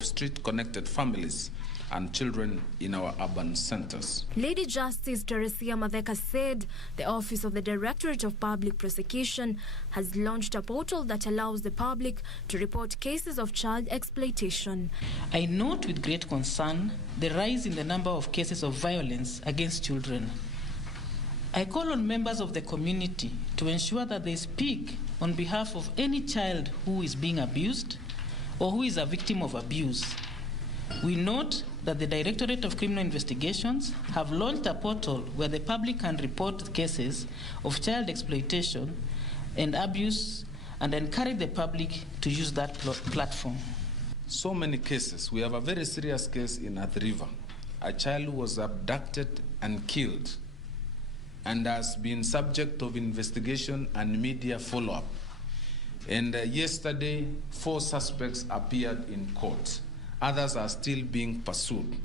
street-connected families and children in our urban centers. Lady Justice Teresia Madheka said the Office of the Directorate of Public Prosecution has launched a portal that allows the public to report cases of child exploitation. I note with great concern the rise in the number of cases of violence against children. I call on members of the community to ensure that they speak on behalf of any child who is being abused or who is a victim of abuse. We note that the Directorate of Criminal Investigations have launched a portal where the public can report cases of child exploitation and abuse and encourage the public to use that platform. So many cases. We have a very serious case in Athi River. A child who was abducted and killed and has been subject of investigation and media follow-up. And yesterday, 4 suspects appeared in court. Others are still being pursued.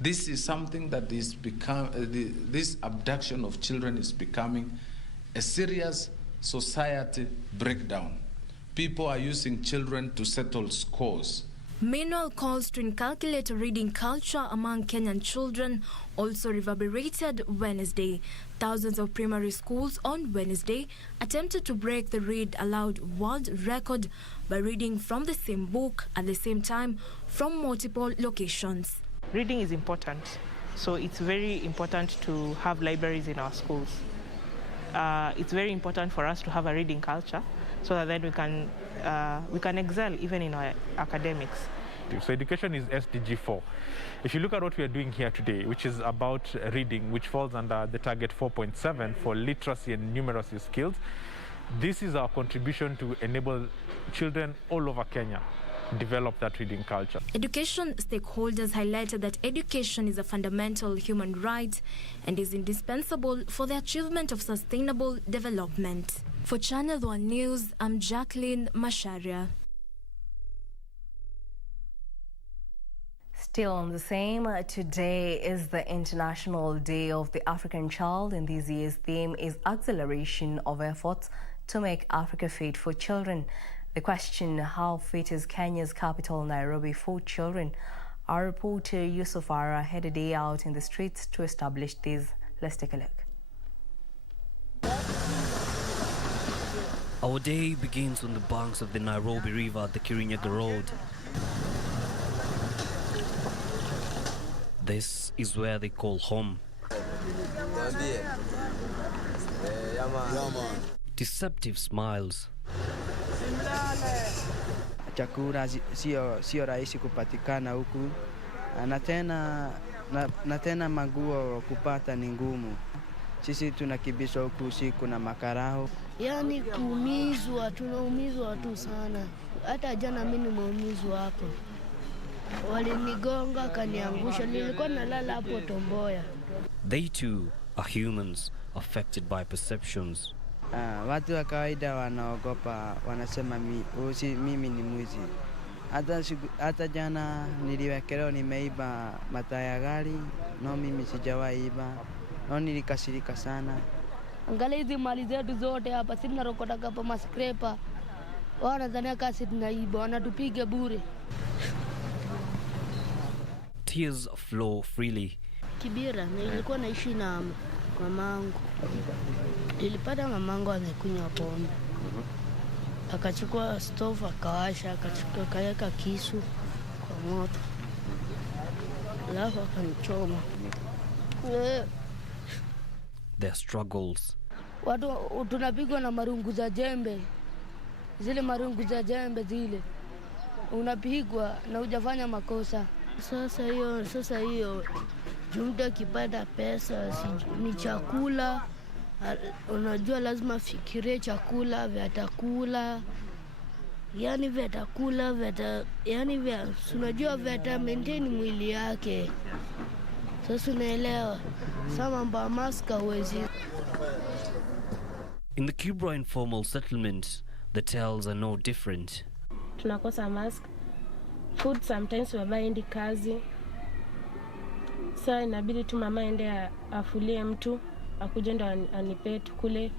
This is something that is this abduction of children is becoming a serious society breakdown. People are using children to settle scores. Meanwhile, calls to inculcate a reading culture among Kenyan children also reverberated Wednesday. Thousands of primary schools on Wednesday attempted to break the read aloud world record by reading from the same book at the same time from multiple locations. Reading is important, so it's very important to have libraries in our schools. It's very important for us to have a reading culture so that then we can excel even in our academics. So education is SDG 4. If you look at what we are doing here today, which is about reading, which falls under the target 4.7 for literacy and numeracy skills, this is our contribution to enable children all over Kenya develop that reading culture. Education stakeholders highlighted that education is a fundamental human right and is indispensable for the achievement of sustainable development. For Channel 1 News, I'm Jacqueline Masharia. Still on the same, today is the International Day of the African Child, and this year's theme is acceleration of efforts to make Africa fit for children. The question, how fit is Kenya's capital, Nairobi, for children? Our reporter Yusuf Ara had a day out in the streets to establish this. Let's take a look. Our day begins on the banks of the Nairobi River at the Kirinyaga Road. This is where they call home. Deceptive smiles. Chakula sio rahisi kupatikana huku, na tena maguo kupata ni ngumu. Sisi tunakibishwa huku usiku na makaraho. Yaani kuumizwa, tunaumizwa tu sana. Hata jana mimi nimeumizwa hapo. Walinigonga kaniangusha, nilikuwa nalala hapo Tomboya. They too are humans affected by perceptions. Watu wa kawaida wanaogopa, wanasema mimi ni mwizi. Hata jana niliwekelewa nimeiba mataa ya gari, no mimi sijawahi iba. No nilikasirika sana. Angalia hizi mali zetu zote hapa, sisi tunarokota hapa maskrepa. Wanadhania kasi tunaiba, wanatupiga bure. Tears flow freely. Kibira, nilikuwa naishi na mamangu. Nilipata mamangu amekunywa pombe. Akachukua stove akawasha, akaweka kisu kwa moto. Alafu akanichoma. Their struggles. Watu tunapigwa na marungu za jembe. Zile marungu za jembe zile. Unapigwa na hujafanya makosa. Sasa hiyo mtu akipata pesa ni chakula, unajua lazima fikirie chakula vyatakula, yani vyatakula unajua vyata maintain mwili yake. Sasa unaelewa, sama mba maska huwezi. In the Kibra informal settlement, the tales are no different. Tunakosa mask. Food sometimes baba endi kazi. Sasa inabidi tu mama ende afulie mtu, akuje ndo anipe tukule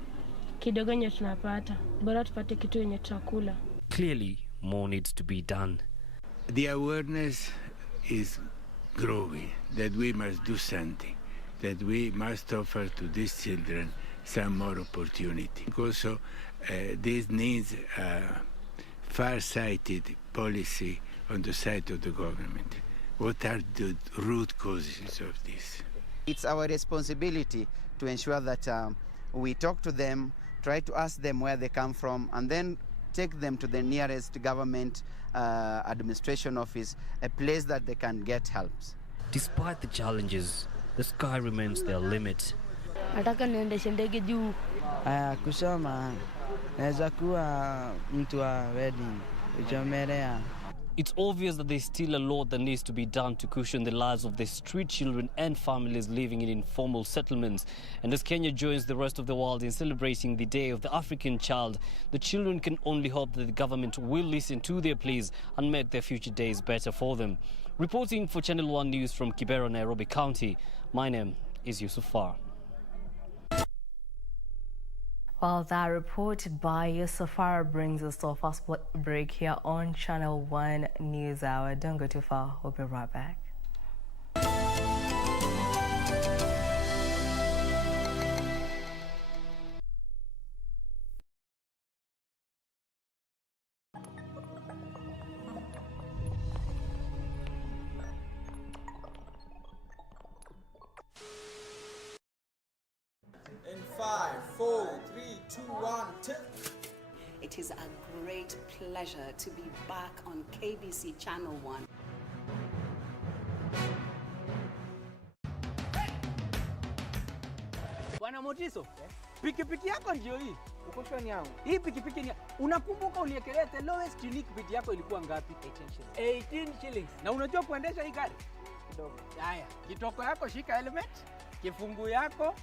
kidogo yenye tunapata. Bora tupate kitu yenye tutakula. Clearly, more needs to be done. The awareness is growing that we must do something, that we must offer to these children some more opportunity. Also, this needs a far-sighted policy on the side of the government. What are the root causes of this? It's our responsibility to ensure that we talk to them, try to ask them where they come from, and then take them to the nearest government administration office, a place that they can get help. Despite the challenges, the sky remains their limit. Nataka niendeshe ndege juu. Kusoma naweza kuwa mtu wa wedding, uchomelea. It's obvious that there's still a lot that needs to be done to cushion the lives of the street children and families living in informal settlements. And as Kenya joins the rest of the world in celebrating the Day of the African Child, the children can only hope that the government will listen to their pleas and make their future days better for them. Reporting for Channel 1 News from Kibera, Nairobi County, my name is Yusufar. Well, that report by Yusufar brings us to a fast break here on Channel 1 News Hour. Don't go too far. We'll be right back. In 5, 4, 3, 2, 1, tip. It is a great pleasure to be back on KBC Channel 1. Bwana Motiso, pikipiki yako ndio hii. Uko shwani yangu. Hii pikipiki ni unakumbuka uniekelea the lowest unique bid yako ilikuwa ngapi? 18 shillings. 18 shillings. Na unajua kuendesha hii gari? Kidogo. Haya, kitoko yako shika helmet, kifungu yako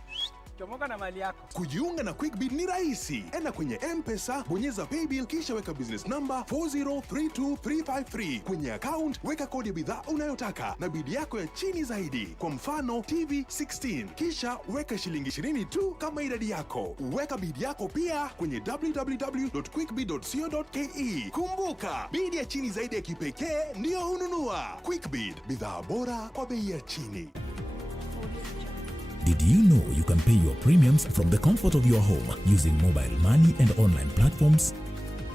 chomoka na mali yako. Kujiunga na QuickBid ni rahisi. Enda kwenye M-Pesa, bonyeza paybill kisha weka business number 4032353. Kwenye account weka kodi ya bidhaa unayotaka na bid yako ya chini zaidi. Kwa mfano TV 16. Kisha weka shilingi 20 tu kama idadi yako. Weka bid yako pia kwenye www.quickbid.co.ke. Kumbuka, bid ya chini zaidi ya kipekee ndio hununua. QuickBid, bidhaa bora kwa bei ya chini. Did you know you can pay your premiums from the comfort of your home using mobile money and online platforms?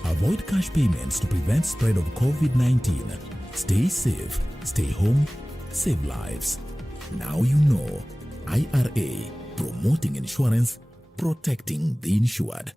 Avoid cash payments to prevent spread of COVID-19. Stay safe, stay home, save lives. Now you know. IRA, promoting insurance, protecting the insured.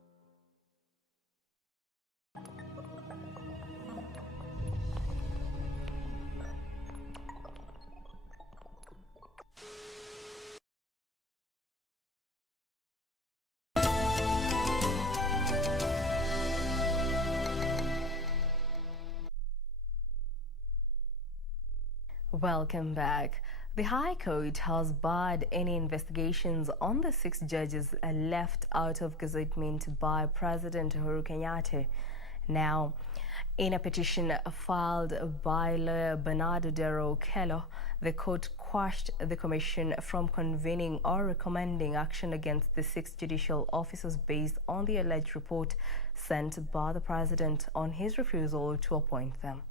Welcome back. The High Court has barred any investigations on the 6 judges left out of gazettement by President Uhuru Kenyatta. Now, in a petition filed by lawyer Bernardo Dero Okello, the court quashed the commission from convening or recommending action against the 6 judicial officers based on the alleged report sent by the president on his refusal to appoint them.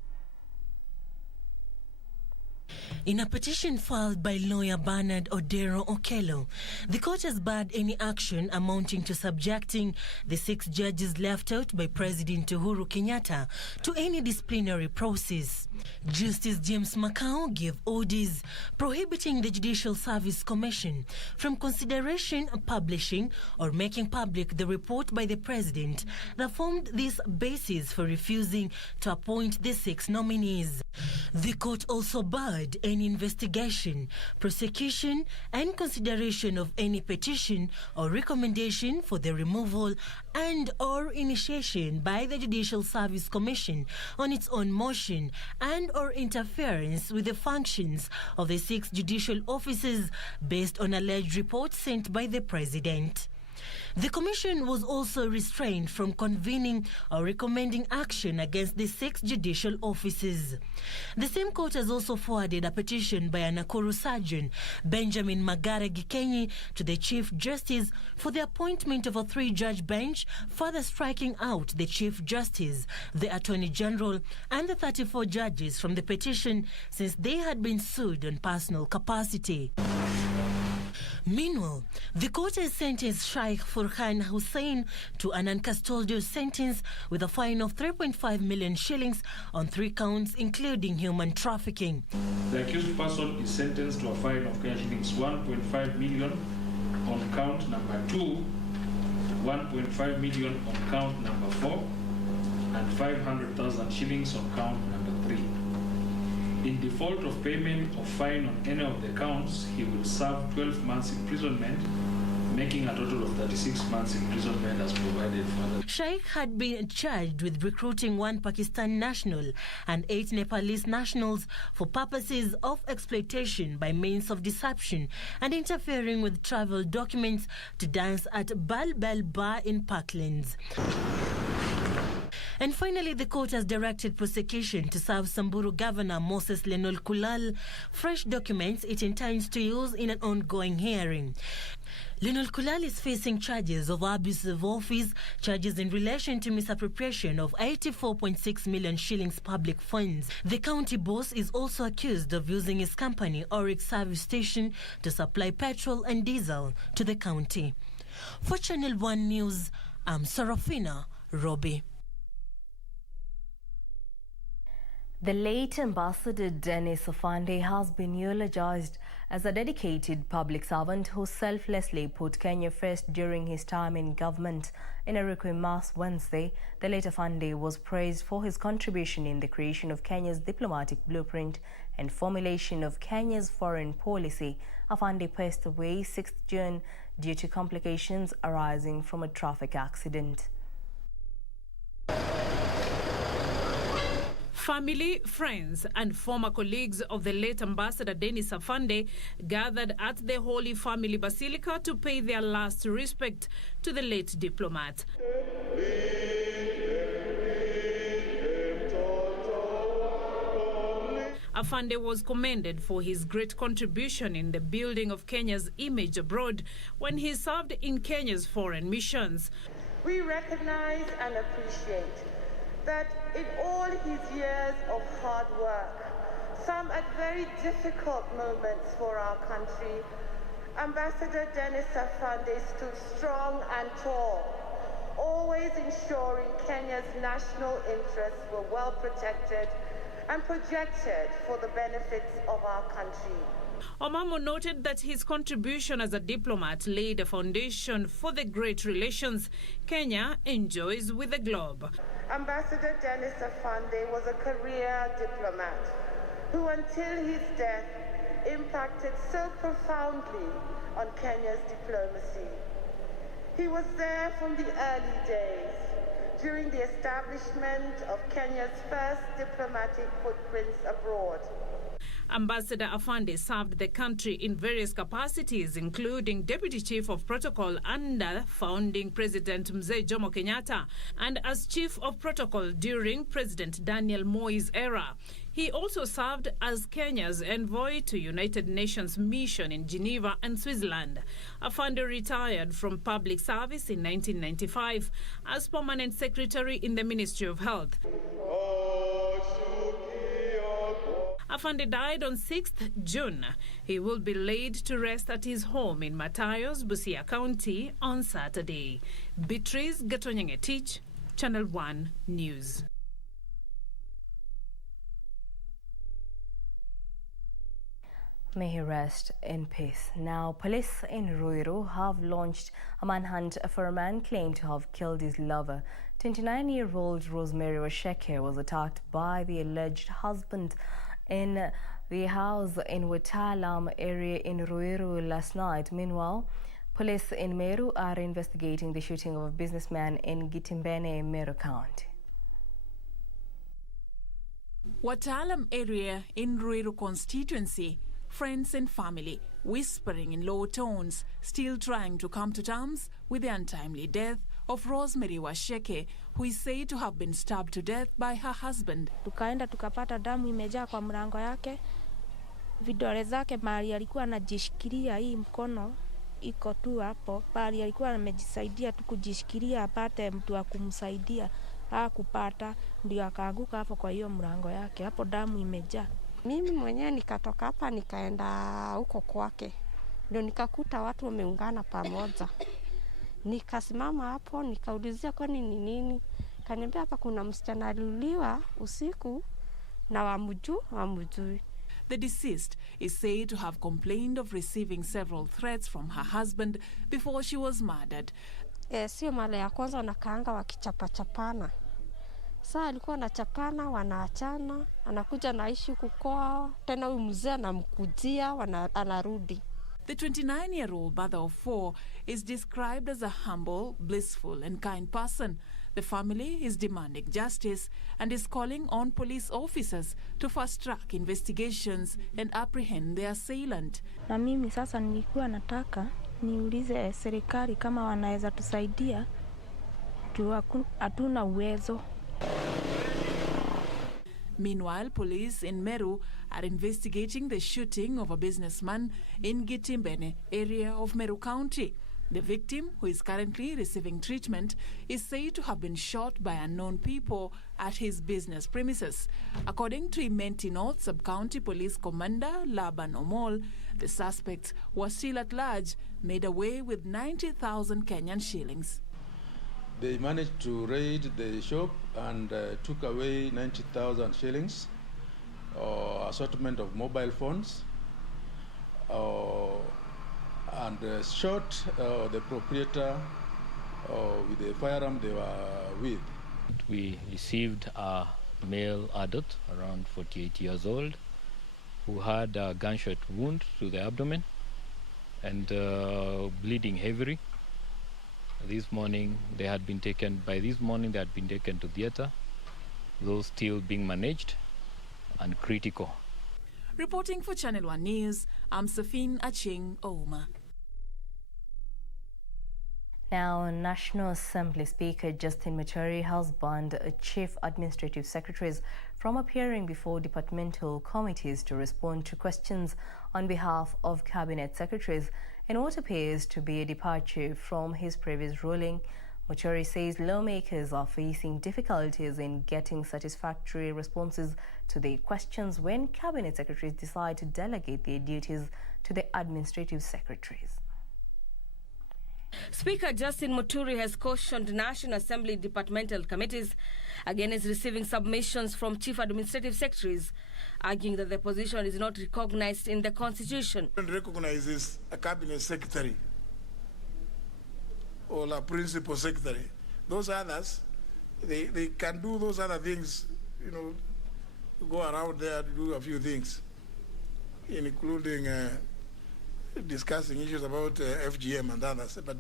In a petition filed by lawyer Bernard Odero Okello, the court has barred any action amounting to subjecting the 6 judges left out by President Uhuru Kenyatta to any disciplinary process. Justice James Makau gave orders prohibiting the Judicial Service Commission from consideration, publishing, or making public the report by the president that formed this basis for refusing to appoint the 6 nominees. The court also barred any investigation, prosecution, and consideration of any petition or recommendation for the removal and or initiation by the Judicial Service Commission on its own motion and or interference with the functions of the 6 judicial officers based on alleged reports sent by the president. The commission was also restrained from convening or recommending action against the 6 judicial offices. The same court has also forwarded a petition by a Nakuru surgeon, Benjamin Magara Gikenyi, to the Chief Justice for the appointment of a 3-judge bench, further striking out the Chief Justice, the Attorney General, and the 34 judges from the petition since they had been sued on personal capacity. Meanwhile, the court has sentenced Sheikh Furhan Hussein to an uncustodial sentence with a fine of 3.5 million shillings on 3 counts, including human trafficking. The accused person is sentenced to a fine of shillings 1.5 million on count number 2, 1.5 million on count number 4, and 500,000 shillings on count number 3. In default of payment of fine on any of the counts, he will serve 12 months imprisonment, making a total of 36 months imprisonment as provided further. Sheikh had been charged with recruiting 1 Pakistan national and 8 Nepalese nationals for purposes of exploitation by means of deception and interfering with travel documents to dance at Bal Bal Bar in Parklands. And finally, the court has directed prosecution to serve Samburu Governor Moses Lenol Kulal fresh documents it intends to use in an ongoing hearing. Lenol Kulal is facing charges of abuse of office, charges in relation to misappropriation of 84.6 million shillings public funds. The county boss is also accused of using his company, Oryx Service Station, to supply petrol and diesel to the county. For Channel 1 News, I'm Sarafina Robbie. The late Ambassador Dennis AFANDE has been eulogized as a dedicated public servant who selflessly put Kenya first during his time in government. In a Requiem Mass Wednesday, the late AFANDE was praised for his contribution in the creation of Kenya's diplomatic blueprint and formulation of Kenya's foreign policy. AFANDE passed away 6th June due to complications arising from a traffic accident. Family, friends, and former colleagues of the late Ambassador Dennis AFANDE gathered at the Holy Family Basilica to pay their last respect to the late diplomat. AFANDE was commended for his great contribution in the building of Kenya's image abroad when he served in Kenya's foreign missions. We recognize and appreciate that in all his years of hard work, some at very difficult moments for our country, Ambassador Dennis AFANDE stood strong and tall, always ensuring Kenya's national interests were well protected and projected for the benefits of our country. Omamo noted that his contribution as a diplomat laid a foundation for the great relations Kenya enjoys with the globe. Ambassador Dennis AFANDE was a career diplomat who, until his death, impacted so profoundly on Kenya's diplomacy. He was there from the early days, during the establishment of Kenya's first diplomatic footprints abroad. Ambassador AFANDE served the country in various capacities, including Deputy Chief of Protocol under founding President Mzee Jomo Kenyatta and as Chief of Protocol during President Daniel Moi's era. He also served as Kenya's envoy to United Nations mission in Geneva and Switzerland. AFANDE retired from public service in 1995 as Permanent Secretary in the Ministry of Health. AFANDE died on 6th June. He will be laid to rest at his home in Matayos, Busia County on Saturday. Beatrice Gatonyangetich, Channel 1 News. May he rest in peace. Now, police in Ruiru have launched a manhunt for a man claimed to have killed his lover. 29-year-old Rosemary Washeke was attacked by the alleged husband in the house in Watalam area in Ruiru last night. Meanwhile, police in Meru are investigating the shooting of a businessman in Gitimbene, Meru County. Watalam area in Ruiru constituency, friends and family whispering in low tones, still trying to come to terms with the untimely death of Rosemary Washeke, who is said to have been stabbed to death by her husband. Tukaenda tukapata damu imejaa kwa mlango yake. Vidole zake mahali alikuwa anajishikilia, hii mkono iko tu hapo, mahali alikuwa amejisaidia tu kujishikilia apate mtu wa kumsaidia, hakupata, ndio akaanguka hapo kwa hiyo mlango yake, hapo damu imejaa. Mimi mwenyewe nikatoka hapa nikaenda huko kwake, ndio nikakuta watu wameungana pamoja. Nikasimama hapo nikaulizia kwani ni nini, kaniambia hapa kuna msichana aliuliwa usiku na wamjui. The deceased is said to have complained of receiving several threats from her husband before she was murdered. Sio mara ya kwanza wanakaanga wakichapachapana. Saa alikuwa anachapana, wanaachana, anakuja naishi huku kwao, tena huyu mzee anamkujia, anarudi. The 29-year-old mother of 4 is described as a humble, blissful and kind person. The family is demanding justice and is calling on police officers to fast-track investigations and apprehend the assailant. Na mimi sasa nilikuwa nataka niulize serikali kama wanaweza tusaidia, hatuna uwezo. Meanwhile, police in Meru are investigating the shooting of a businessman in Gitimbene area of Meru County. The victim, who is currently receiving treatment, is said to have been shot by unknown people at his business premises. According to Imenti North Sub-County Police Commander Laban Omol, the suspects were still at large, made away with 90,000 Kenyan shillings. They managed to raid the shop and took away 90,000 shillings, assortment of mobile phones, and shot the proprietor with the firearm they were with. We received a male adult around 48 years old who had a gunshot wound to the abdomen and bleeding heavily. This morning they had been taken to theater, those still being managed and critical. Reporting for Channel 1 News, I'm Safin Aching Ouma. Now, National Assembly Speaker Justin Muturi has banned Chief Administrative Secretaries from appearing before departmental committees to respond to questions on behalf of Cabinet Secretaries in what appears to be a departure from his previous ruling. Muturi says lawmakers are facing difficulties in getting satisfactory responses to their questions when Cabinet Secretaries decide to delegate their duties to the Administrative Secretaries. Speaker Justin Muturi has cautioned National Assembly departmental committees against receiving submissions from Chief Administrative Secretaries, arguing that the position is not recognized in the Constitution. It recognizes a Cabinet Secretary or a Principal Secretary. Those others, they can do those other things, go around there to do a few things, including discussing issues about FGM and others, but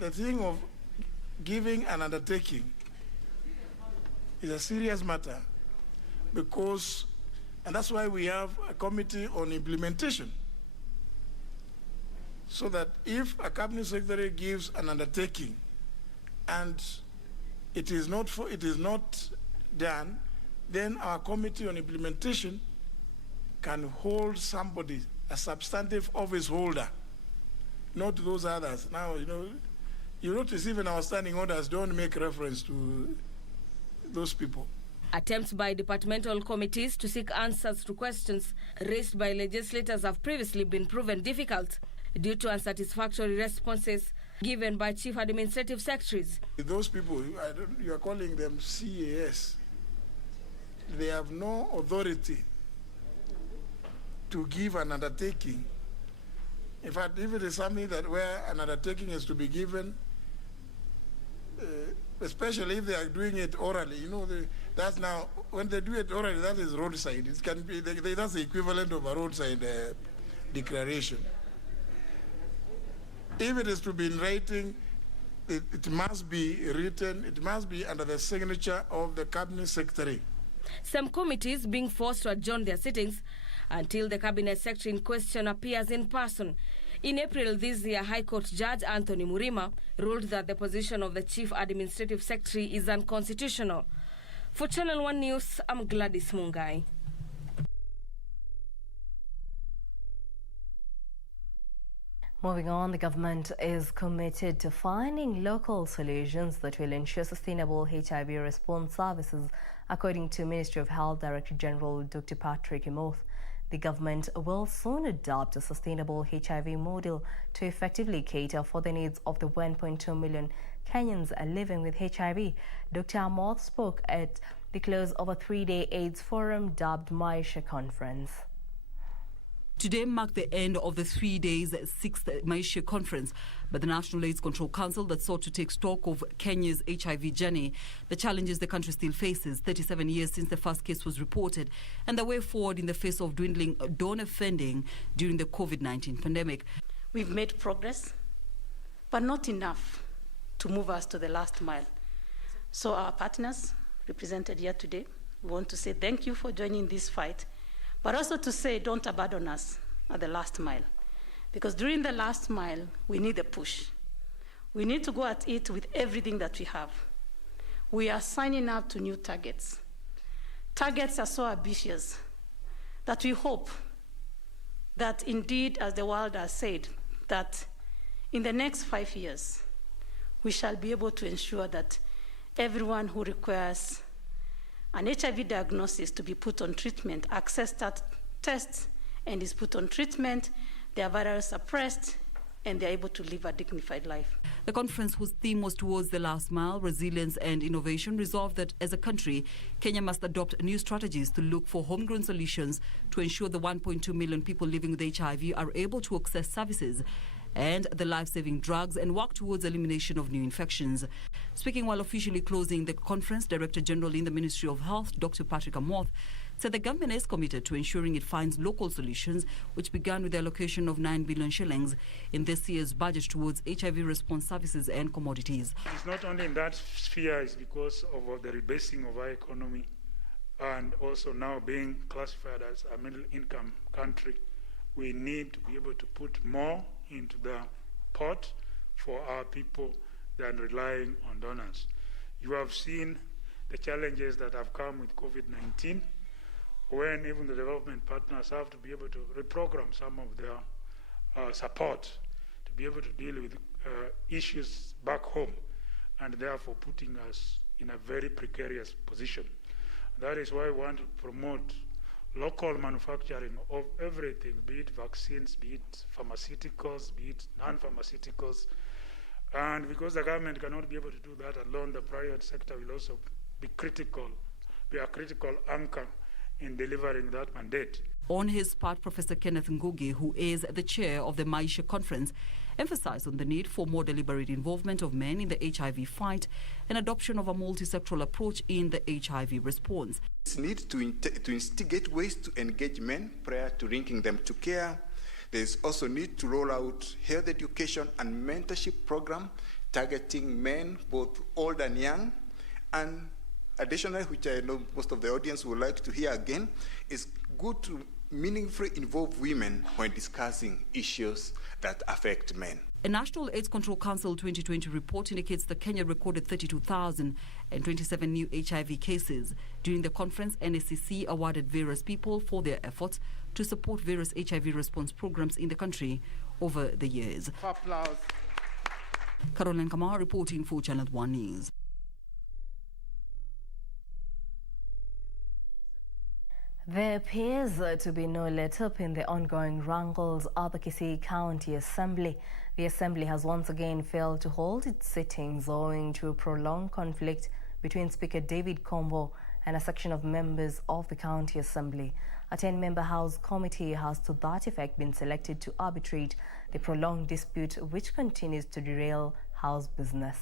the thing of giving an undertaking is a serious matter and that's why we have a committee on implementation, so that if a Cabinet Secretary gives an undertaking and it is not done, then our committee on implementation can hold somebody, a substantive office holder, not those others. Now, you notice even our standing orders don't make reference to those people. Attempts by departmental committees to seek answers to questions raised by legislators have previously been proven difficult due to unsatisfactory responses given by Chief Administrative Secretaries. Those people, you are calling them CAS. They have no authority to give an undertaking. In fact, if it is something where an undertaking is to be given, especially if they are doing it orally, that's now, when they do it orally, that is roadside. It can be, that's the equivalent of a roadside declaration. If it is to be in writing, it must be written, it must be under the signature of the Cabinet Secretary Some committees being forced to adjourn their sittings until the cabinet secretary in question appears in person. In April this year, High Court Judge Anthony Murima ruled that the position of the Chief Administrative Secretary is unconstitutional. For Channel 1 News, I'm Gladys Mungai. Moving on, the government is committed to finding local solutions that will ensure sustainable HIV response services, according to Ministry of Health Director General Dr. Patrick Imoth. The government will soon adopt a sustainable HIV model to effectively cater for the needs of the 1.2 million Kenyans living with HIV. Dr. Imoth spoke at the close of a 3-day AIDS forum dubbed Maisha Conference. Today marked the end of the 3 days 6th Maisha Conference by the National AIDS Control Council that sought to take stock of Kenya's HIV journey, the challenges the country still faces 37 years since the first case was reported, and the way forward in the face of dwindling donor funding during the COVID-19 pandemic. We've made progress, but not enough to move us to the last mile. So our partners represented here today, we want to say thank you for joining this fight, but also to say don't abandon us at the last mile. Because during the last mile, we need a push. We need to go at it with everything that we have. We are signing up to new targets. Targets are so ambitious that we hope that indeed, as the world has said, that in the next 5 years, we shall be able to ensure that everyone who requires an HIV diagnosis to be put on treatment, access that tests, and is put on treatment, their virus suppressed, and they're able to live a dignified life. The conference, whose theme was towards the last mile, resilience and innovation, resolved that as a country, Kenya must adopt new strategies to look for homegrown solutions to ensure the 1.2 million people living with HIV are able to access services and the life-saving drugs and work towards elimination of new infections. Speaking while officially closing the conference, Director General in the Ministry of Health, Dr. Patrick Imoth, said the government is committed to ensuring it finds local solutions, which began with the allocation of 9 billion shillings in this year's budget towards HIV response services and commodities. It's not only in that sphere, it's because of the rebasing of our economy and also now being classified as a middle-income country. We need to be able to put more into the pot for our people than relying on donors. You have seen the challenges that have come with COVID-19, when even the development partners have to be able to reprogram some of their support to be able to deal with issues back home, and therefore putting us in a very precarious position. That is why we want to promote local manufacturing of everything, be it vaccines, be it pharmaceuticals, be it non-pharmaceuticals. And because the government cannot be able to do that alone, the private sector will also be a critical anchor in delivering that mandate. On his part, Professor Kenneth Ngugi, who is the chair of the Maisha Conference, emphasized on the need for more deliberate involvement of men in the HIV fight and adoption of a multi-sectoral approach in the HIV response. It's need to instigate ways to engage men prior to linking them to care. There's also need to roll out health education and mentorship program targeting men, both old and young. And additionally, which I know most of the audience would like to hear again, is good to meaningfully involve women when discussing issues that affect men. A National AIDS Control Council 2020 report indicates that Kenya recorded 32,027 new HIV cases. During the conference, NSCC awarded various people for their efforts to support various HIV response programs in the country over the years. Applause. Caroline Kamar reporting for Channel 1 News. There appears to be no let-up in the ongoing wrangles at the Kisii County Assembly. The Assembly has once again failed to hold its sittings owing to a prolonged conflict between Speaker David Kombo and a section of members of the County Assembly. A 10-member House committee has to that effect been selected to arbitrate the prolonged dispute, which continues to derail House business.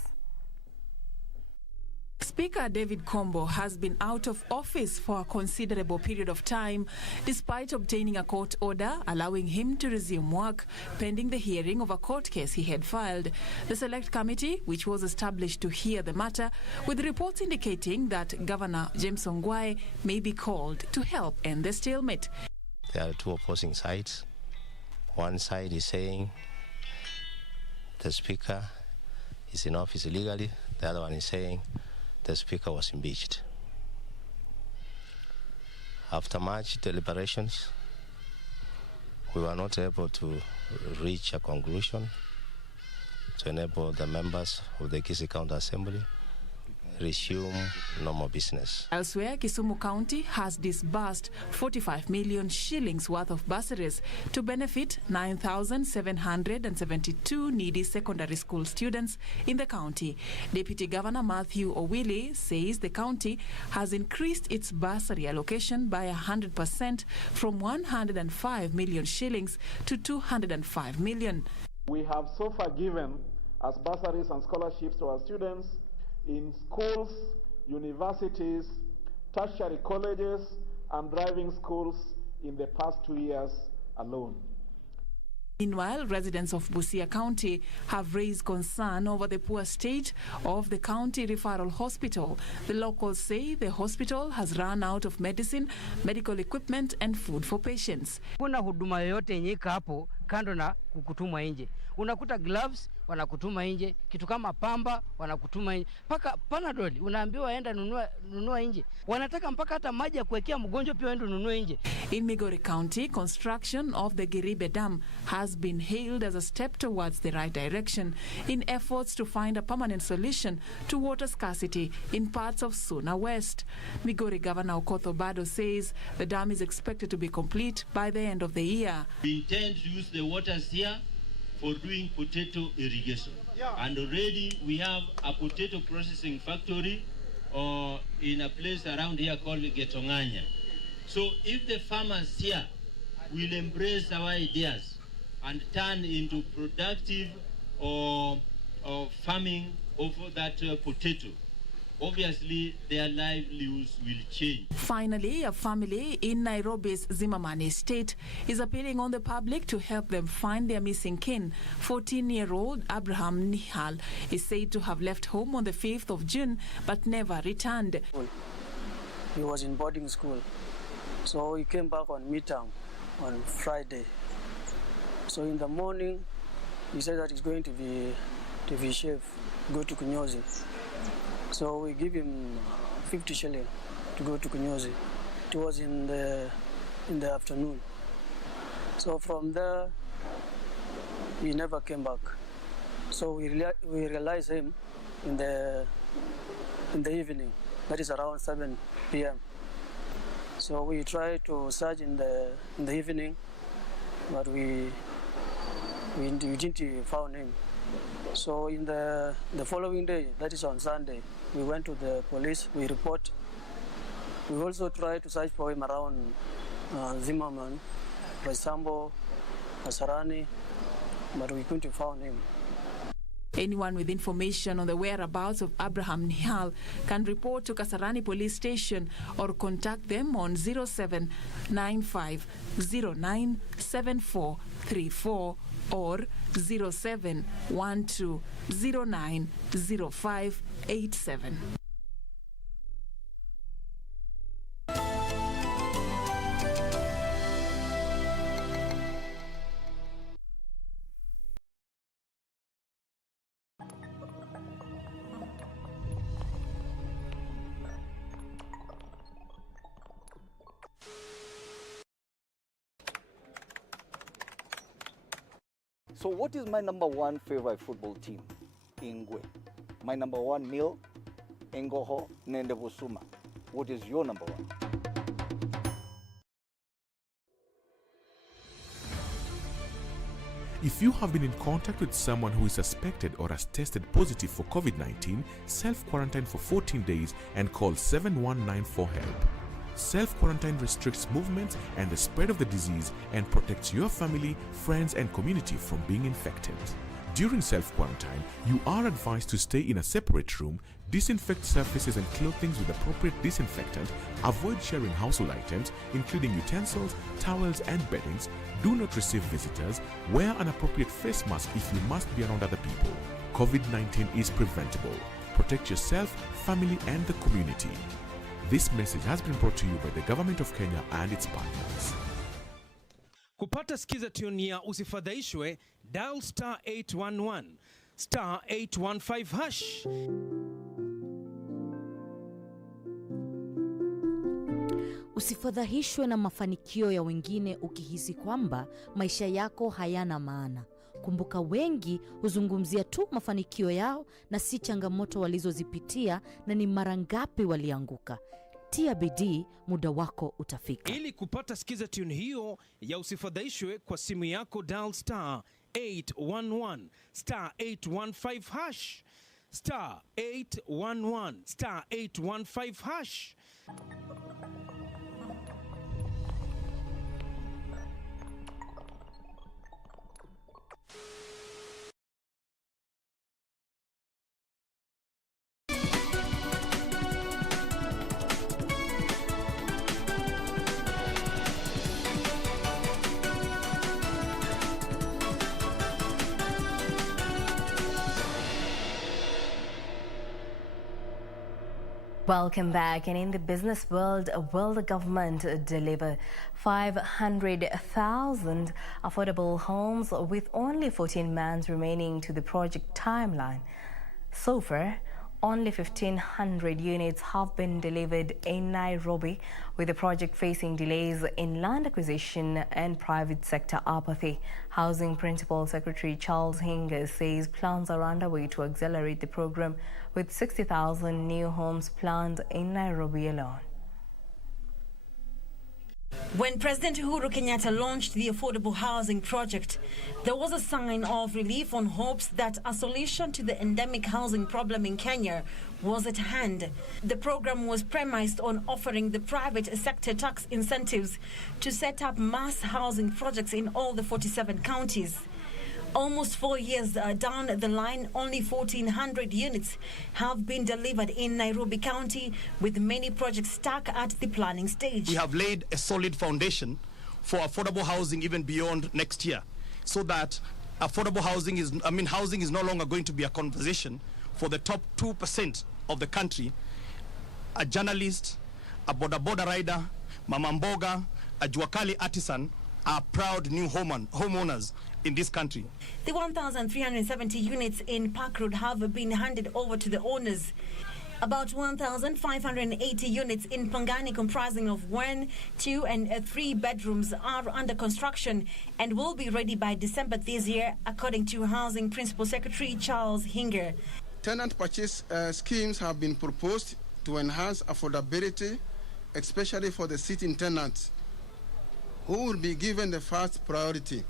Speaker David Kombo has been out of office for a considerable period of time, despite obtaining a court order allowing him to resume work, pending the hearing of a court case he had filed. The Select Committee, which was established to hear the matter, with reports indicating that Governor James Ongwae may be called to help end the stalemate. There are two opposing sides. One side is saying the Speaker is in office illegally. The other one is saying the Speaker was impeached. After much deliberations, we were not able to reach a conclusion to enable the members of the Kisii County Assembly resume normal business. Elsewhere, Kisumu County has disbursed 45 million shillings worth of bursaries to benefit 9,772 needy secondary school students in the county. Deputy Governor Matthew Owili says the county has increased its bursary allocation by 100% from 105 million shillings to 205 million. We have so far given as bursaries and scholarships to our students in schools, universities, tertiary colleges, and driving schools in the past 2 years alone. Meanwhile, residents of Busia County have raised concern over the poor state of the county referral hospital. The locals say the hospital has run out of medicine, medical equipment, and food for patients. Kuna huduma yoyote yenye iko hapo kando na kukutumwa nje. Unakuta gloves wanakutuma nje, kitu kama pamba wanakutuma nje, paka Panadol unaambiwa enda nunua nje. Wanataka mpaka hata maji ya kuwekea mgonjwa pia ende nunue nje. In Migori County, construction of the Giribe Dam has been hailed as a step towards the right direction in efforts to find a permanent solution to water scarcity in parts of Suna West. Migori Governor Okoth Obado says the dam is expected to be complete by the end of the year. We intend to use the waters here for doing potato irrigation. And already we have a potato processing factory in a place around here called Getonganya. So if the farmers here will embrace our ideas and turn into productive farming of that potato, obviously their livelihoods will change. Finally, a family in Nairobi's Zimmerman estate is appealing on the public to help them find their missing kin. 14-year-old Abraham Nihal is said to have left home on the 5th of June but never returned. He was in boarding school, so he came back on midterm on Friday. So in the morning, he said that he's going to be chef, go to Kunyozi. So we give him 50 shillings to go to Kunyozi. It was in the afternoon. So from there, he never came back. So we realized him in the evening. That is around 7 p.m. So we tried to search in the evening, but we didn't find him. So in the following day, that is on Sunday, we went to the police, we report. We also tried to search for him around Zimmerman, Roysambo, Kasarani, but we couldn't find him. Anyone with information on the whereabouts of Abraham Nihal can report to Kasarani Police Station or contact them on 0795097434 or 0712090587. So what is my number one favorite football team? Ingwe. My number one meal? Engoho Nendevusuma. What is your number one? If you have been in contact with someone who is suspected or has tested positive for COVID-19, self-quarantine for 14 days and call 7194 for help. Self-quarantine restricts movement and the spread of the disease and protects your family, friends, and community from being infected. During self-quarantine, you are advised to stay in a separate room, disinfect surfaces and clothing with appropriate disinfectant, avoid sharing household items, including utensils, towels and beddings, do not receive visitors, wear an appropriate face mask if you must be around other people. COVID-19 is preventable. Protect yourself, family and the community. This message has been brought to you by the Government of Kenya and its partners. Kupata skiza tune ya usifadhaishwe, dial star 811, star 815 hash. Usifadhaishwe na mafanikio ya wengine ukihisi kwamba maisha yako hayana maana. Kumbuka wengi huzungumzia tu mafanikio yao na si changamoto walizozipitia na ni mara ngapi walianguka. Tia bidii, muda wako utafika. Ili kupata skiza tune hiyo ya usifadhaishwe kwa simu yako, dial star 811 star 815 hash, star 811 star 815 hash. Welcome back. And in the business world, will the government deliver 500,000 affordable homes with only 14 months remaining to the project timeline? So far, only 1,500 units have been delivered in Nairobi, with the project facing delays in land acquisition and private sector apathy. Housing Principal Secretary Charles Hinga says plans are underway to accelerate the program, with 60,000 new homes planned in Nairobi alone. When President Uhuru Kenyatta launched the affordable housing project, there was a sign of relief on hopes that a solution to the endemic housing problem in Kenya was at hand. The program was premised on offering the private sector tax incentives to set up mass housing projects in all the 47 counties. Almost 4 years down the line, only 1,400 units have been delivered in Nairobi County, with many projects stuck at the planning stage. We have laid a solid foundation for affordable housing even beyond next year, so that affordable housing housing is no longer going to be a conversation for the top 2% of the country. A journalist, a boda rider, mama mboga, a juakali artisan are proud new homeowners in this country. The 1,370 units in Park Road have been handed over to the owners. About 1,580 units in Pangani, comprising of 1, 2 and 3 bedrooms, are under construction and will be ready by December this year, according to Housing Principal Secretary Charles Hinger. Tenant purchase schemes have been proposed to enhance affordability, especially for the sitting tenants, who will be given the first priority.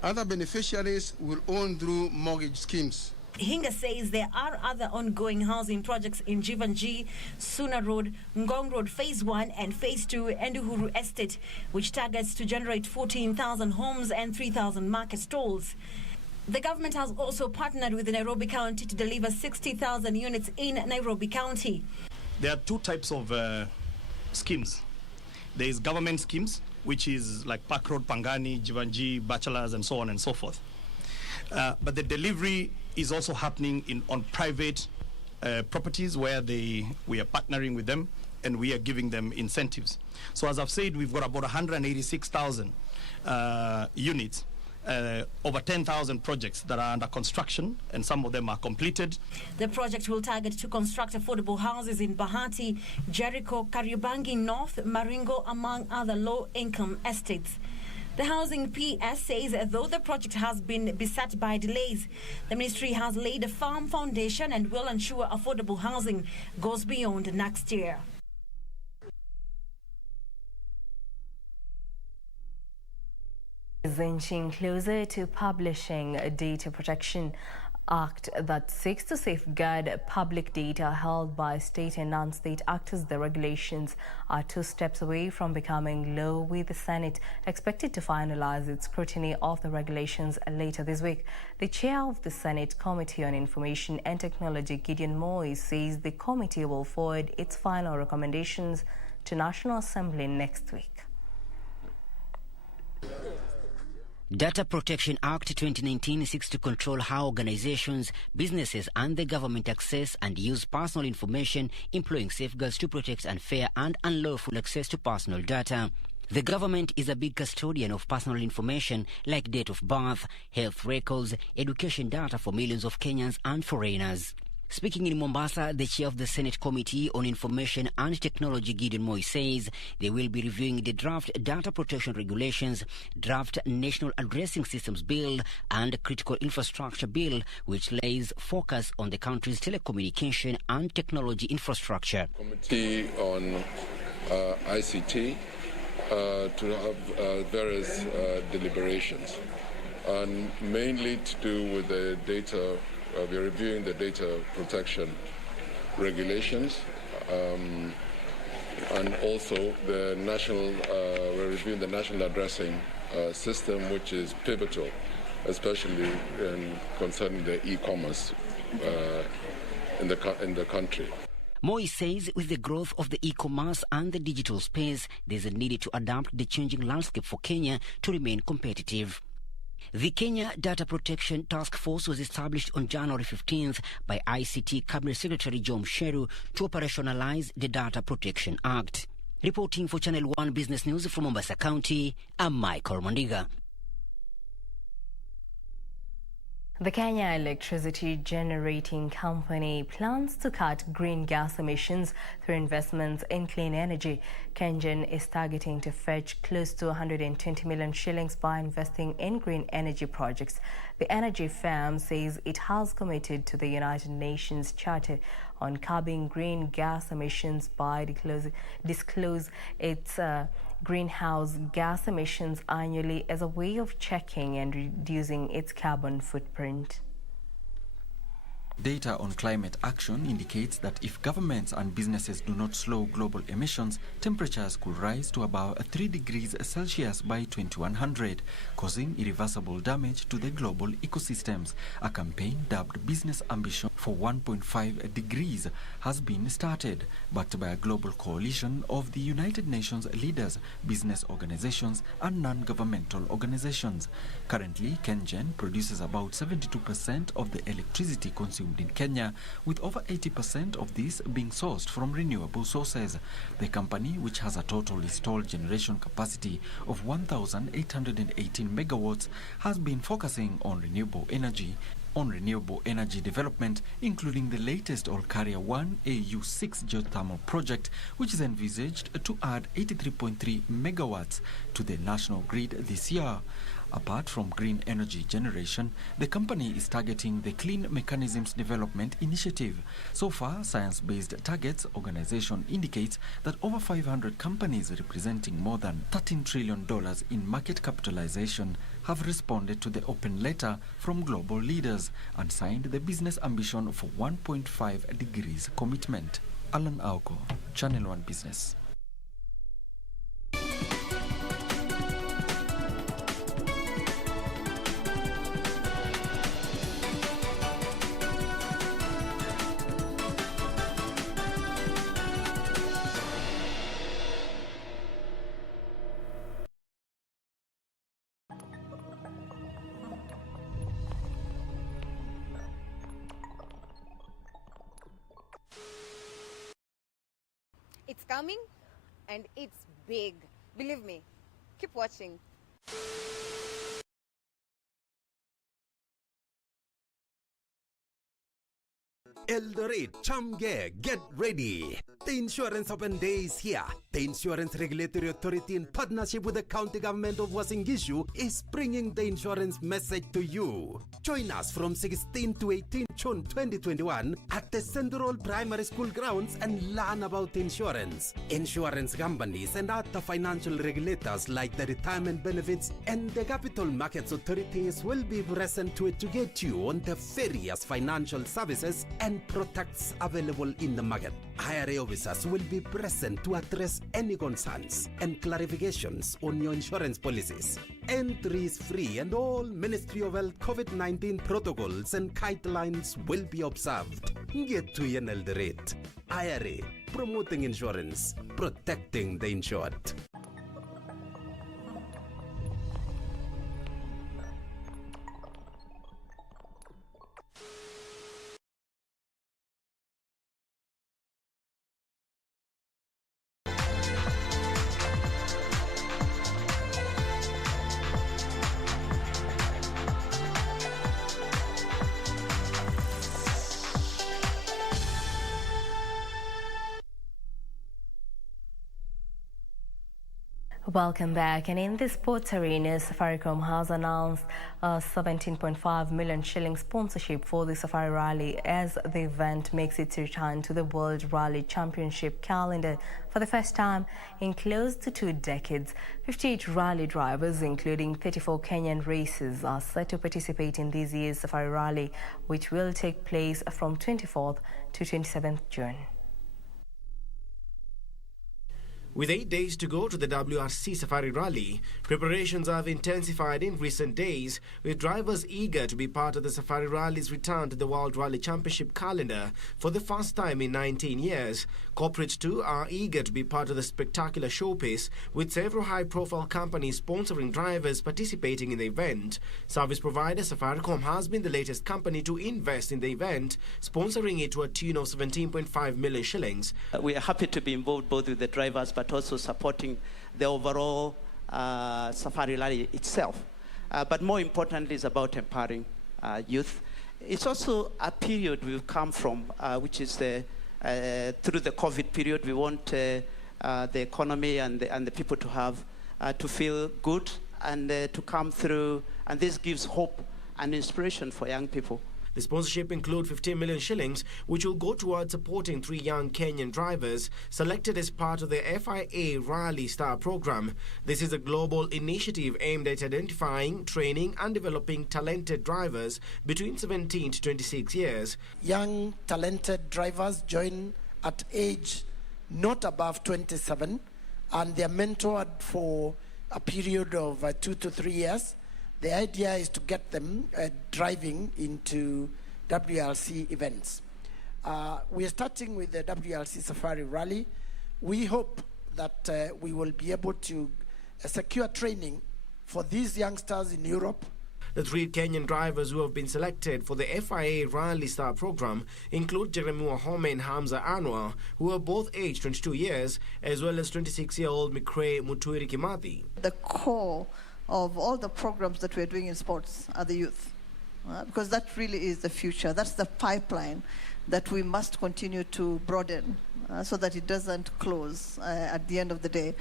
Other beneficiaries will own through mortgage schemes. Hinga says there are other ongoing housing projects in Jivanji, Suna Road, Ngong Road Phase 1 and Phase 2 and Uhuru Estate, which targets to generate 14,000 homes and 3,000 market stalls. The government has also partnered with Nairobi County to deliver 60,000 units in Nairobi County. There are two types of schemes. There is government schemes, which is like Park Road, Pangani, Jivanji, Bachelors, and so on and so forth. But the delivery is also happening on private properties where we are partnering with them and we are giving them incentives. So as I've said, we've got about 186,000 units, over 10,000 projects that are under construction, and some of them are completed. The project will target to construct affordable houses in Bahati, Jericho, Kariobangi North, Maringo, among other low-income estates. The Housing PS says though the project has been beset by delays, the ministry has laid a firm foundation and will ensure affordable housing goes beyond next year. Is inching closer to publishing data protection act that seeks to safeguard public data held by state and non-state actors. The regulations are 2 steps away from becoming law, with the Senate expected to finalize its scrutiny of the regulations later this week. The chair of the Senate Committee on Information and Technology, Gideon Moy, says the committee will forward its final recommendations to National Assembly next week. Data Protection Act 2019 seeks to control how organizations, businesses and the government access and use personal information, employing safeguards to protect unfair and unlawful access to personal data. The government is a big custodian of personal information like date of birth, health records, education data for millions of Kenyans and foreigners. Speaking in Mombasa, the chair of the Senate Committee on Information and Technology, Gideon Moy, says they will be reviewing the draft Data Protection Regulations, draft National Addressing Systems Bill and Critical Infrastructure Bill, which lays focus on the country's telecommunication and technology infrastructure. Committee on ICT to have various deliberations, and mainly to do with the data. We're reviewing the data protection regulations, and also the we're reviewing the national addressing system, which is pivotal, especially concerning the e-commerce in the country. Moy says with the growth of the e-commerce and the digital space, there's a need to adapt the changing landscape for Kenya to remain competitive. The Kenya Data Protection Task Force was established on January 15th by ICT Cabinet Secretary John Sheru to operationalize the Data Protection Act. Reporting for Channel 1 Business News from Mombasa County, I'm Michael Mondiga. The Kenya Electricity Generating Company plans to cut green gas emissions through investments in clean energy. KenGen is targeting to fetch close to 120 million shillings by investing in green energy projects. The energy firm says it has committed to the United Nations Charter on curbing green gas emissions by disclose its greenhouse gas emissions annually as a way of checking and reducing its carbon footprint. Data on climate action indicates that if governments and businesses do not slow global emissions, temperatures could rise to about 3 degrees Celsius by 2100, causing irreversible damage to the global ecosystems. A campaign dubbed Business Ambition for 1.5 degrees has been started, backed by a global coalition of the United Nations leaders, business organizations and non-governmental organizations. Currently, KenGen produces about 72% of the electricity consumed in Kenya, with over 80% of this being sourced from renewable sources. The company, which has a total installed generation capacity of 1,818 megawatts, has been focusing on renewable energy development, including the latest Olkaria 1 AU6 geothermal project, which is envisaged to add 83.3 megawatts to the national grid this year. Apart from green energy generation, the company is targeting the Clean Mechanisms Development Initiative. So far, Science-Based Targets organization indicates that over 500 companies representing more than $13 trillion in market capitalization have responded to the open letter from global leaders and signed the Business Ambition for 1.5 degrees commitment. Alan Auko, Channel 1 Business. It's coming and it's big. Believe me. Keep watching. Eldoret, Chamge, get ready. The Insurance Open Day is here. The Insurance Regulatory Authority, in partnership with the County Government of Uasin Gishu, is bringing the insurance message to you. Join us from 16 to 18 June 2021 at the Central Primary School grounds and learn about insurance. Insurance companies and other financial regulators like the Retirement Benefits and the Capital Markets Authorities will be present to educate you on the various financial services and products available in the market. IRA officers will be present to address any concerns and clarifications on your insurance policies. Entry is free and all Ministry of Health COVID-19 protocols and guidelines will be observed. Get to Eldoret. IRA, promoting insurance, protecting the insured. Welcome back. And in the sports arena, Safaricom has announced a 17.5 million shilling sponsorship for the Safari Rally as the event makes its return to the World Rally Championship calendar for the first time in close to 2 decades. 58 rally drivers, including 34 Kenyan racers, are set to participate in this year's Safari Rally, which will take place from 24th to 27th June. With 8 days to go to the WRC Safari Rally, preparations have intensified in recent days, with drivers eager to be part of the Safari Rally's return to the World Rally Championship calendar for the first time in 19 years. Corporates too are eager to be part of the spectacular showpiece, with several high-profile companies sponsoring drivers participating in the event. Service provider Safaricom has been the latest company to invest in the event, sponsoring it to a tune of 17.5 million shillings. We are happy to be involved both with the drivers but also supporting the overall Safari Rally itself. But more importantly, it's about empowering youth. It's also a period we've come from, which is through the COVID period. We want the economy and the people to have to feel good and to come through. And this gives hope and inspiration for young people. The sponsorship includes 15 million shillings, which will go towards supporting 3 young Kenyan drivers selected as part of the FIA Rally Star program. This is a global initiative aimed at identifying, training and developing talented drivers between 17 to 26 years. Young talented drivers join at age not above 27 and they are mentored for a period of 2 to 3 years. The idea is to get them driving into WRC events. We are starting with the WRC Safari Rally. We hope that we will be able to secure training for these youngsters in Europe. The 3 Kenyan drivers who have been selected for the FIA Rally Star program include Jeremy Wahome and Hamza Anwar, who are both aged 22 years, as well as 26-year-old Mikre Muturi Kimathi. The core of all the programs that we're doing in sports are the youth, because that really is the future. That's the pipeline that we must continue to broaden so that it doesn't close at the end of the day,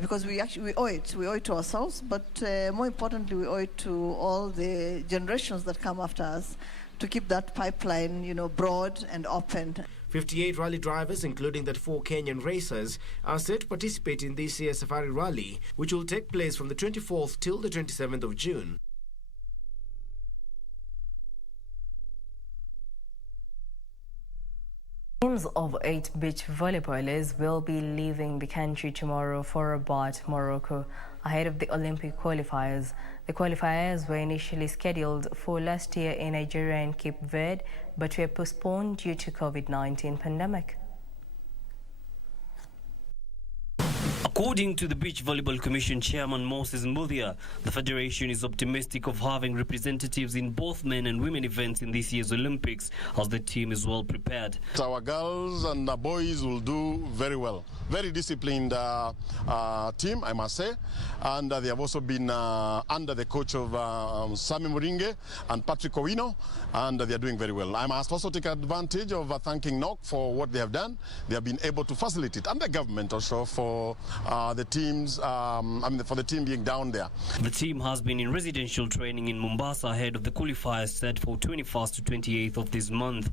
because we owe it. We owe it to ourselves, but more importantly, we owe it to all the generations that come after us to keep that pipeline, broad and open. 58 rally drivers, including the 4 Kenyan racers, are set to participate in this year's Safari Rally, which will take place from the 24th till the 27th of June. Teams of 8 beach volleyballers will be leaving the country tomorrow for Rabat, Morocco, ahead of the Olympic qualifiers. The qualifiers were initially scheduled for last year in Nigeria and Cape Verde, but were postponed due to COVID-19 pandemic. According to the Beach Volleyball Commission Chairman Moses Mbuthia, the Federation is optimistic of having representatives in both men and women events in this year's Olympics, as the team is well prepared. Our girls and our boys will do very well. very disciplined team, I must say. And they have also been under the coach of Sami Muringe and Patrick Owino, and they are doing very well. I must also take advantage of thanking NOC for what they have done. They have been able to facilitate, and the government also, for the teams, for the team being down there. The team has been in residential training in Mombasa ahead of the qualifiers set for 21st to 28th of this month.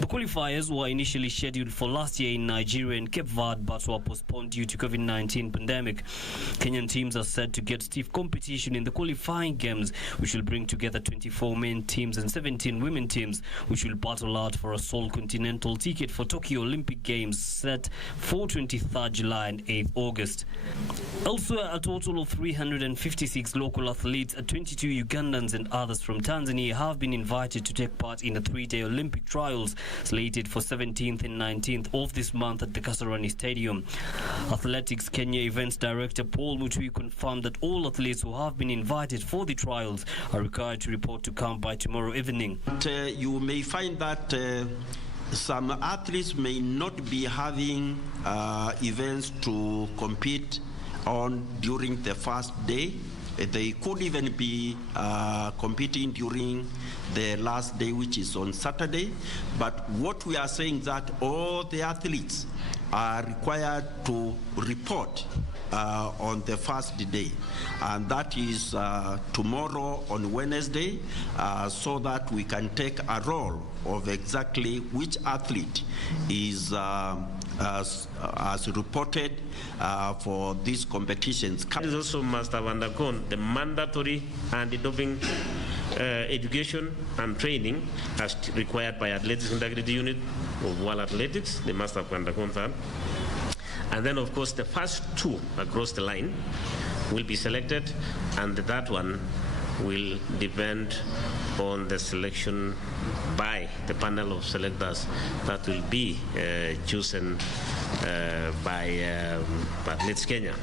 The qualifiers were initially scheduled for last year in Nigeria and Cape Verde, but were postponed due to COVID-19 pandemic. Kenyan teams are set to get stiff competition in the qualifying games, which will bring together 24 men teams and 17 women teams, which will battle out for a sole continental ticket for Tokyo Olympic Games set for 23rd July and 8th August. Elsewhere, a total of 356 local athletes, 22 Ugandans and others from Tanzania have been invited to take part in the 3-day Olympic trials slated for 17th and 19th of this month at the Kasarani Stadium. Athletics Kenya Events Director Paul Mutui confirmed that all athletes who have been invited for the trials are required to report to camp by tomorrow evening. You may find that some athletes may not be having events to compete on during the first day. They could even be competing during the last day, which is on Saturday. But what we are saying that all the athletes are required to report on the first day, and that is tomorrow on Wednesday, so that we can take a roll of exactly which athlete is as reported for these competitions. It also must have undergone the mandatory anti-doping education and training as required by Athletics Integrity Unit of World Athletics. They must have undergone that. And then, of course, the first two across the line will be selected, and that one will depend on the selection by the panel of selectors that will be chosen by Athletics Kenya.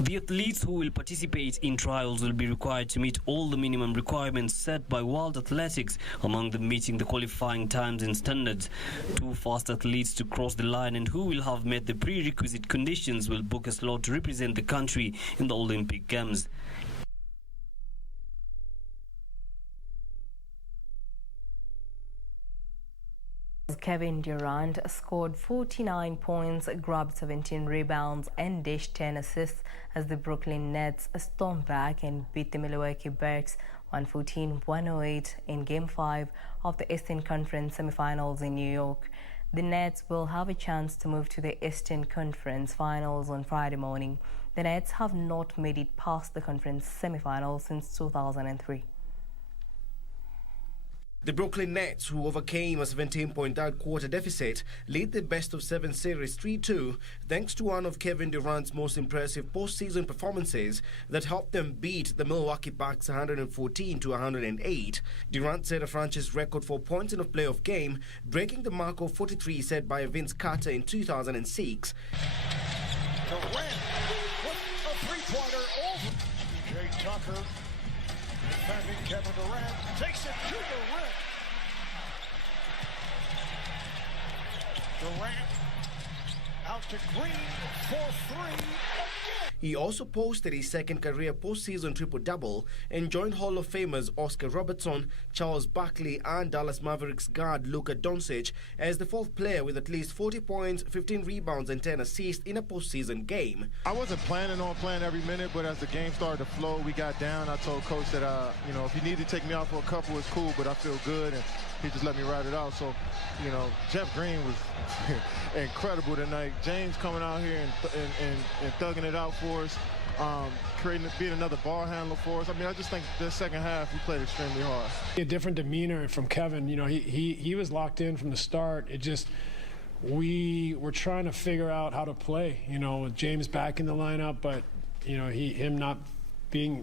The athletes who will participate in trials will be required to meet all the minimum requirements set by World Athletics, among them meeting the qualifying times and standards. 2 fast athletes to cross the line and who will have met the prerequisite conditions will book a slot to represent the country in the Olympic Games. Kevin Durant scored 49 points, grabbed 17 rebounds and dished 10 assists as the Brooklyn Nets stormed back and beat the Milwaukee Bucks 114-108 in Game 5 of the Eastern Conference semifinals in New York. The Nets will have a chance to move to the Eastern Conference Finals on Friday morning. The Nets have not made it past the conference semifinals since 2003. The Brooklyn Nets, who overcame a 17-point third-quarter deficit, lead the best-of-7 series 3-2 thanks to one of Kevin Durant's most impressive postseason performances that helped them beat the Milwaukee Bucks 114-108. Durant set a franchise record for points in a playoff game, breaking the mark of 43 set by Vince Carter in 2006. Durant with a three-pointer over. Jay Tucker defending Kevin Durant, takes it to Durant. Durant out to Green for 3. He also posted his second career postseason triple-double and joined Hall of Famers Oscar Robertson, Charles Barkley and Dallas Mavericks guard Luka Doncic as the 4th player with at least 40 points, 15 rebounds and 10 assists in a postseason game. I wasn't planning on playing every minute, but as the game started to flow, we got down. I told Coach that, if you need to take me out for a couple, it's cool, but I feel good, and he just let me ride it out. So, Jeff Green was incredible tonight. James coming out here and thugging it out for us, being another ball handler for us. I just think the second half we played extremely hard. A different demeanor from Kevin. He was locked in from the start. We were trying to figure out how to play. With James back in the lineup, but him not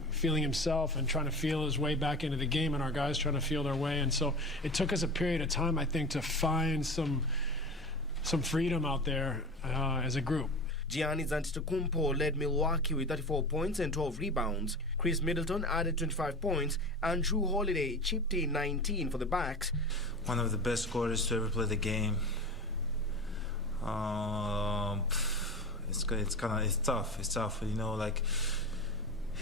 feeling himself and trying to feel his way back into the game, and our guys trying to feel their way. And so it took us a period of time, I think, to find some freedom out there as a group. Giannis Antetokounmpo led Milwaukee with 34 points and 12 rebounds. Chris Middleton added 25 points and Drew Holiday chipped in 19 for the Bucks. One of the best scorers to ever play the game. it's tough. It's tough. You know, like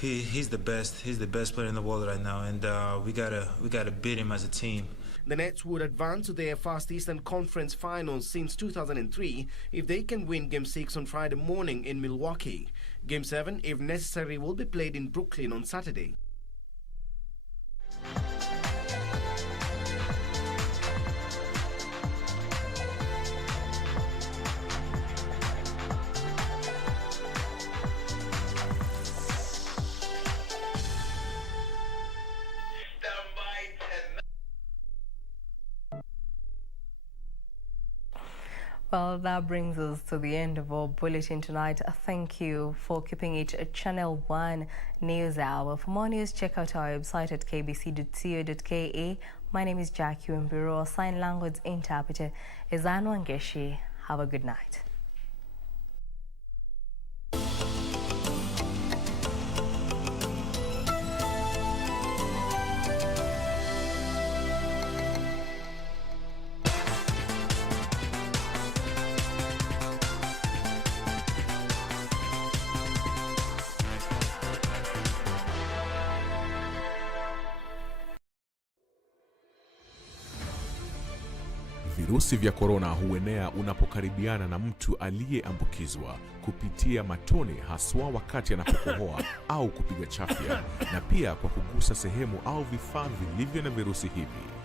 he's the best. He's the best player in the world right now, and we gotta beat him as a team. The Nets would advance to their Fast Eastern Conference Finals since 2003 if they can win Game 6 on Friday morning in Milwaukee. Game 7, if necessary, will be played in Brooklyn on Saturday. Well, that brings us to the end of our bulletin tonight. Thank you for keeping it a Channel 1 News Hour. For more news, check out our website at kbc.co.ka. My name is Jacky, Wambiru. Our sign language interpreter is Anwangeshi. Have a good night. Virusi vya korona huenea unapokaribiana na mtu aliyeambukizwa kupitia matone, haswa wakati anapokohoa au kupiga chafya, na pia kwa kugusa sehemu au vifaa vilivyo na virusi hivi.